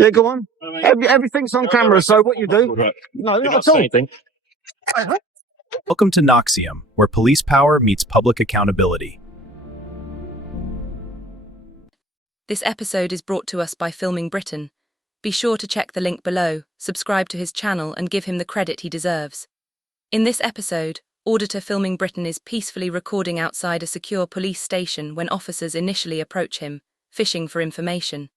Yeah, go on. Everything's on camera, so what you do? No, not at all. Welcome to Noxium, where police power meets public accountability. This episode is brought to us by Filming Britain. Be sure to check the link below, subscribe to his channel and give him the credit he deserves. In this episode, Auditor Filming Britain is peacefully recording outside a secure police station when officers initially approach him, fishing for information.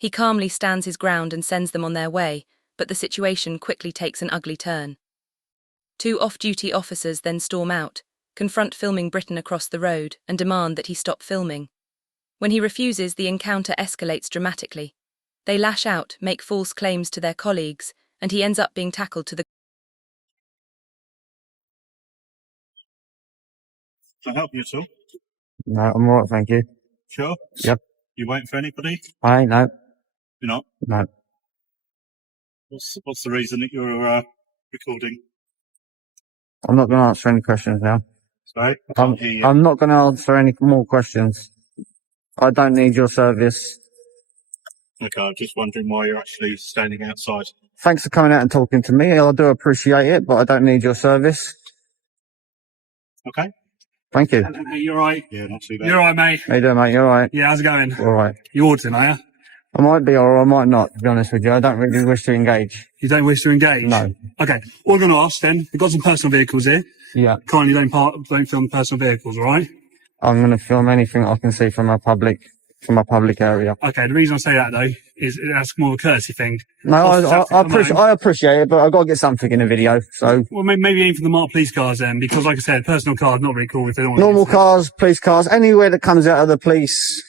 He calmly stands his ground and sends them on their way, but the situation quickly takes an ugly turn. Two off-duty officers then storm out, confront Filming Britain across the road and demand that he stop filming. When he refuses, the encounter escalates dramatically. They lash out, make false claims to their colleagues, and he ends up being tackled to the... Can I help you at all? No, I'm alright, thank you. Sure? Yep. You waiting for anybody? I ain't, no. You're not? No. What's the reason that you're recording? I'm not going to answer any questions now. Sorry? I can't hear you. I'm not going to answer any more questions. I don't need your service. Okay, I'm just wondering why you're actually standing outside. Thanks for coming out and talking to me. I do appreciate it, but I don't need your service. Okay? Thank you. Hey, you alright? Yeah, not too bad. You alright, mate? How you doing, mate? You alright? Yeah, how's it going? Alright. You auditing, are you? I might be or I might not, to be honest with you. I don't really wish to engage. You don't wish to engage? No. Okay, all I'm going to ask then, we've got some personal vehicles here. Yeah. Kindly don't film personal vehicles, alright? I'm going to film anything I can see from a public area. Okay, the reason I say that though, is that's more of a courtesy thing. No, I appreciate it, but I've got to get something in the video, so... Well, maybe aim for the marked police cars then, because like I said, personal cars not really cool if they don't want Normal cars, police cars, anywhere that comes out of the police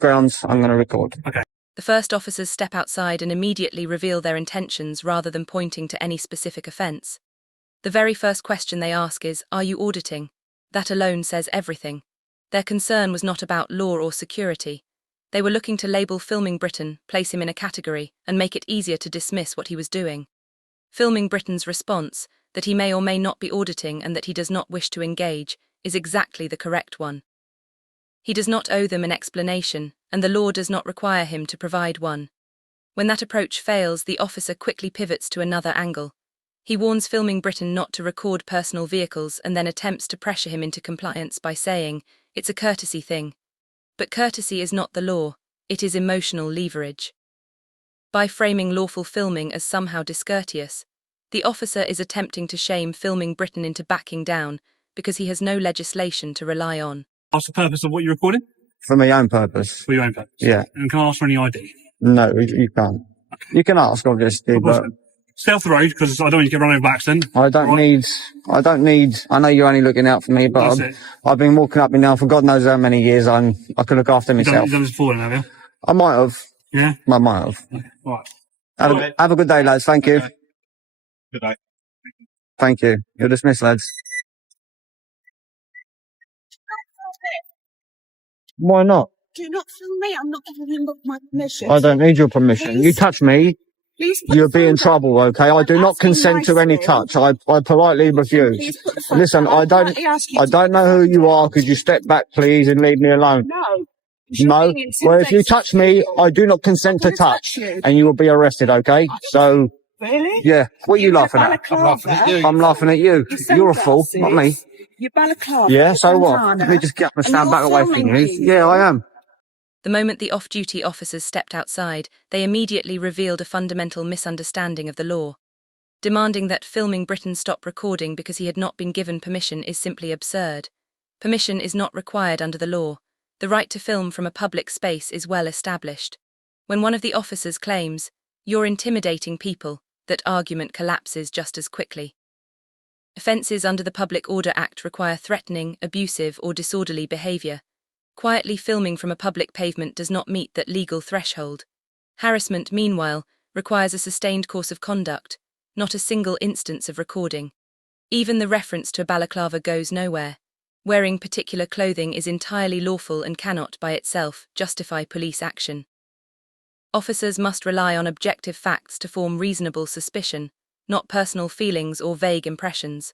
grounds, I'm going to record. Okay. The first officers step outside and immediately reveal their intentions rather than pointing to any specific offence. The very first question they ask is, "Are you auditing?" That alone says everything. Their concern was not about law or security. They were looking to label Filming Britain, place him in a category, and make it easier to dismiss what he was doing. Filming Britain's response, that he may or may not be auditing and that he does not wish to engage, is exactly the correct one. He does not owe them an explanation, and the law does not require him to provide one. When that approach fails, the officer quickly pivots to another angle. He warns Filming Britain not to record personal vehicles and then attempts to pressure him into compliance by saying, "It's a courtesy thing." But courtesy is not the law, it is emotional leverage. By framing lawful filming as somehow discourteous, the officer is attempting to shame Filming Britain into backing down because he has no legislation to rely on. What's the purpose of what you're recording? For my own purpose. For your own purpose? Yeah. And can I ask for any ID? No, you can't. Okay. You can ask, obviously, but... Stay off the road, because I don't want you to get run over by accident. I don't need, I know you're only looking out for me, but I've been walking up and down for God knows how many years. I could look after myself. You've done this before then, have you? I might have. Yeah? I might have. Okay. All right. Have a good day, lads. Thank you. Good day. Thank you. You're dismissed, lads. Why not? Do not film me. I'm not giving him my permission. I don't need your permission. Please. You touch me, Please put you'll the be in phone trouble, okay? I do I'm not asking consent to any nicely. touch. I politely refuse. Please put the phone Listen, down. I don't politely ask you to know who you are. Could you step back, please, and leave me alone? No. No. Well, if you touch me, I do not consent to touch, and you will be arrested, okay? So, Really? yeah. What are you laughing at? I'm laughing at you. I'm laughing at you. You're a fool, not me. You're balaclava. Yeah, so what? Let me just get up and stand back away from you. Yeah, I am. The moment the off-duty officers stepped outside, they immediately revealed a fundamental misunderstanding of the law. Demanding that Filming Britain stop recording because he had not been given permission is simply absurd. Permission is not required under the law. The right to film from a public space is well established. When one of the officers claims, "You're intimidating people," that argument collapses just as quickly. Offences under the Public Order Act require threatening, abusive, or disorderly behaviour. Quietly filming from a public pavement does not meet that legal threshold. Harassment, meanwhile, requires a sustained course of conduct, not a single instance of recording. Even the reference to a balaclava goes nowhere. Wearing particular clothing is entirely lawful and cannot, by itself, justify police action. Officers must rely on objective facts to form reasonable suspicion, not personal feelings or vague impressions.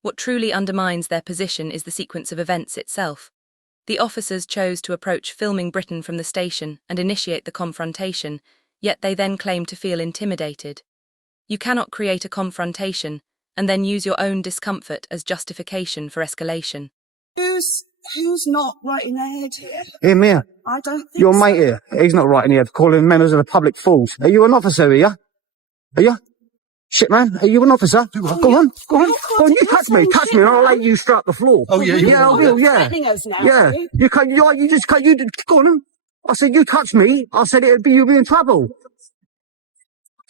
What truly undermines their position is the sequence of events itself. The officers chose to approach Filming Britain from the station and initiate the confrontation, Yet they then claim to feel intimidated. You cannot create a confrontation and then use your own discomfort as justification for escalation. Who's not right in their head here? Hear me here. I don't think Your so. mate here. He's not right in here calling members of the public fools. Are you an officer, are you? Are you? Shit, man. Are you an officer? Go on. You touch me, and I'll lay you straight up the floor. Oh, yeah, Yeah, I will, yeah. Threatening us now, Yeah. are you? Go on. I said, you touch me. I said, you'll be in trouble.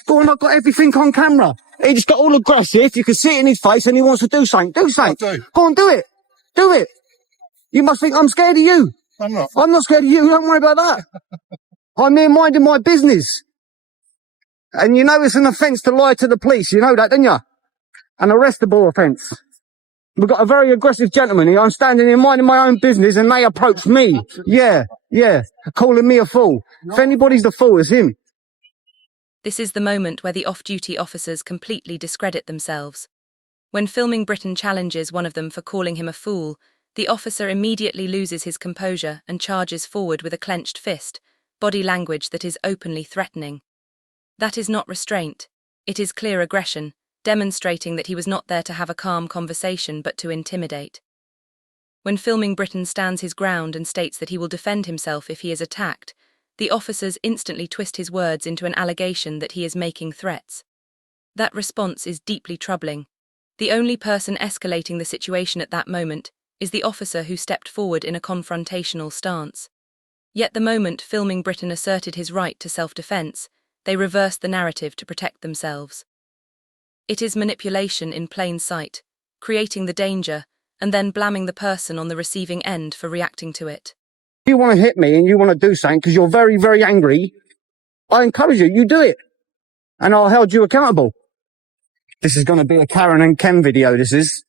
Go on, I've got everything on camera. He just got all aggressive. You can see it in his face and he wants to do something. Do something. I do. Go on, do it. Do it. You must think I'm scared of you. I'm not. I'm not scared of you. Don't worry about that. I'm here minding my business. And you know it's an offence to lie to the police. You know that, don't you? An arrestable offence. We've got a very aggressive gentleman here. I'm standing here minding my own business and they approach me. Yeah. Calling me a fool. If anybody's the fool, it's him. This is the moment where the off-duty officers completely discredit themselves. When Filming Britain challenges one of them for calling him a fool, the officer immediately loses his composure and charges forward with a clenched fist, body language that is openly threatening. That is not restraint. It is clear aggression, demonstrating that he was not there to have a calm conversation but to intimidate. When Filming Britain stands his ground and states that he will defend himself if he is attacked, the officers instantly twist his words into an allegation that he is making threats. That response is deeply troubling. The only person escalating the situation at that moment is the officer who stepped forward in a confrontational stance. Yet the moment Filming Britain asserted his right to self-defense, they reversed the narrative to protect themselves. It is manipulation in plain sight, creating the danger and then blaming the person on the receiving end for reacting to it. If you want to hit me and you want to do something because you're very, very angry, I encourage you do it. And I'll hold you accountable. This is going to be a Karen and Ken video, this is.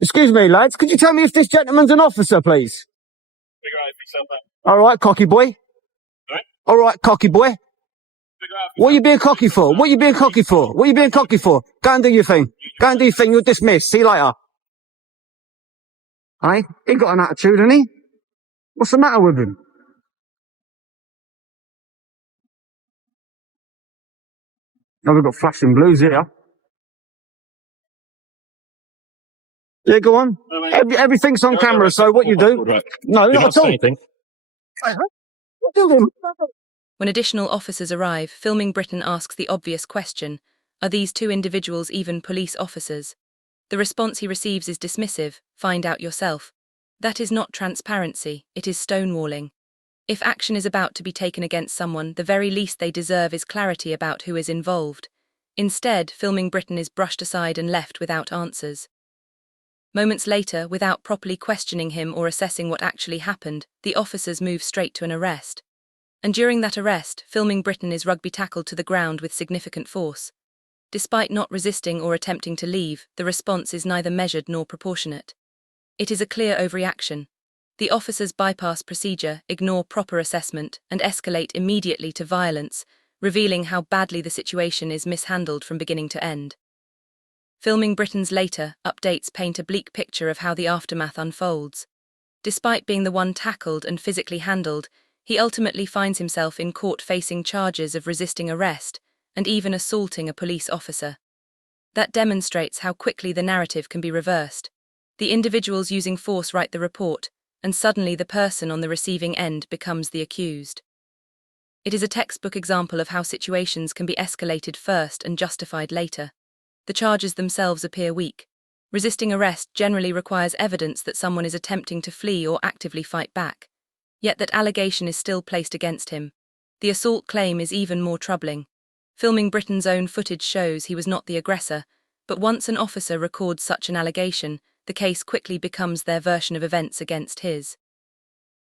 Excuse me, lads, could you tell me if this gentleman's an officer, please? Figure out if yourself out. All right, cocky boy. Right? All right, cocky boy. Figure out if What are you being cocky for? What are you being cocky for? What are you being cocky for? Go and do your thing. Go and do your thing. You're dismissed. See you later. Hey, he got an attitude, hasn't he? What's the matter with him? Oh, we've got flashing blues here. Yeah, go on. Everything's on camera, so what you do? No, not at all. What do you do? When additional officers arrive, Filming Britain asks the obvious question, are these two individuals even police officers? The response he receives is dismissive, find out yourself. That is not transparency, it is stonewalling. If action is about to be taken against someone, the very least they deserve is clarity about who is involved. Instead, Filming Britain is brushed aside and left without answers. Moments later, without properly questioning him or assessing what actually happened, the officers move straight to an arrest. And during that arrest, Filming Britain is rugby tackled to the ground with significant force. Despite not resisting or attempting to leave, the response is neither measured nor proportionate. It is a clear overreaction. The officers bypass procedure, ignore proper assessment, and escalate immediately to violence, revealing how badly the situation is mishandled from beginning to end. Filming Britain's later updates paint a bleak picture of how the aftermath unfolds. Despite being the one tackled and physically handled, he ultimately finds himself in court facing charges of resisting arrest and even assaulting a police officer. That demonstrates how quickly the narrative can be reversed. The individuals using force write the report, and suddenly the person on the receiving end becomes the accused. It is a textbook example of how situations can be escalated first and justified later. The charges themselves appear weak. Resisting arrest generally requires evidence that someone is attempting to flee or actively fight back. Yet that allegation is still placed against him. The assault claim is even more troubling. Filming Britain's own footage shows he was not the aggressor, but once an officer records such an allegation, the case quickly becomes their version of events against his.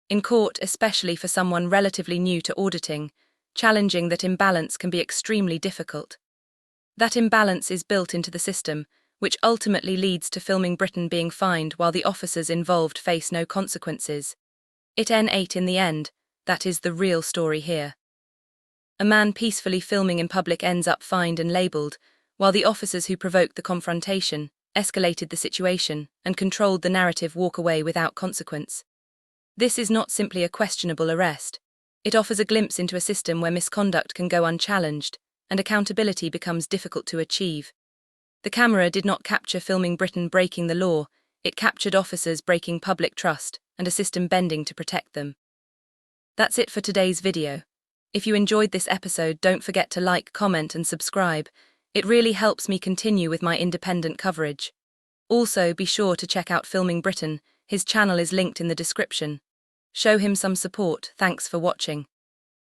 In court, especially for someone relatively new to auditing, challenging that imbalance can be extremely difficult. That imbalance is built into the system, which ultimately leads to Filming Britain being fined while the officers involved face no consequences. It N8 in the end, that is the real story here. A man peacefully filming in public ends up fined and labelled, while the officers who provoked the confrontation, escalated the situation, and controlled the narrative walk away without consequence. This is not simply a questionable arrest. It offers a glimpse into a system where misconduct can go unchallenged, and accountability becomes difficult to achieve. The camera did not capture filming Britain breaking the law, it captured officers breaking public trust and a system bending to protect them. That's it for today's video. If you enjoyed this episode, don't forget to like, comment and subscribe. It really helps me continue with my independent coverage. Also, be sure to check out Filming Britain. His channel is linked in the description. Show him some support. Thanks for watching.